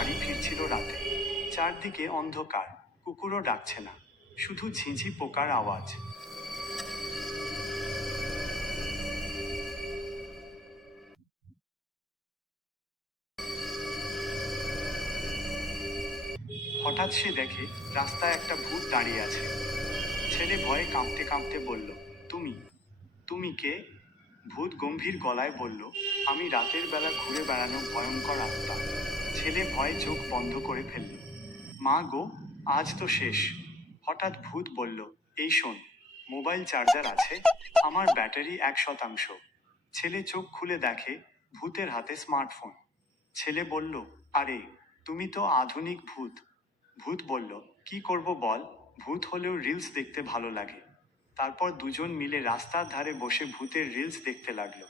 বাড়ি ফিরছিল রাতে। চারদিকে অন্ধকার, কুকুরও ডাকছে না, শুধু ঝিঁঝি পোকার আওয়াজ। হঠাৎ সে দেখে রাস্তায় একটা ভূত দাঁড়িয়ে আছে। ছেলে ভয়ে কাঁপতে কাঁপতে বলল, তুমি তুমি কে? ভূত গম্ভীর গলায় বলল, আমি রাতের বেলা ঘুরে বেড়ানো ভয়ঙ্কর আত্মা। ছেলে ভয়ে চোখ বন্ধ করে ফেলল। মা গো, আজ তো শেষ। হঠাৎ ভূত বলল, এই শোন, মোবাইল চার্জার আছে? আমার ব্যাটারি 1%। ছেলে চোখ খুলে দেখে ভূতের হাতে স্মার্টফোন। ছেলে বলল, আরে, তুমি তো আধুনিক ভূত। ভূত বলল, কি করব বল, ভূত হলেও রিলস দেখতে ভালো লাগে। তারপর দুজন মিলে রাস্তার ধারে বসে ভূতের রিলস দেখতে লাগলো।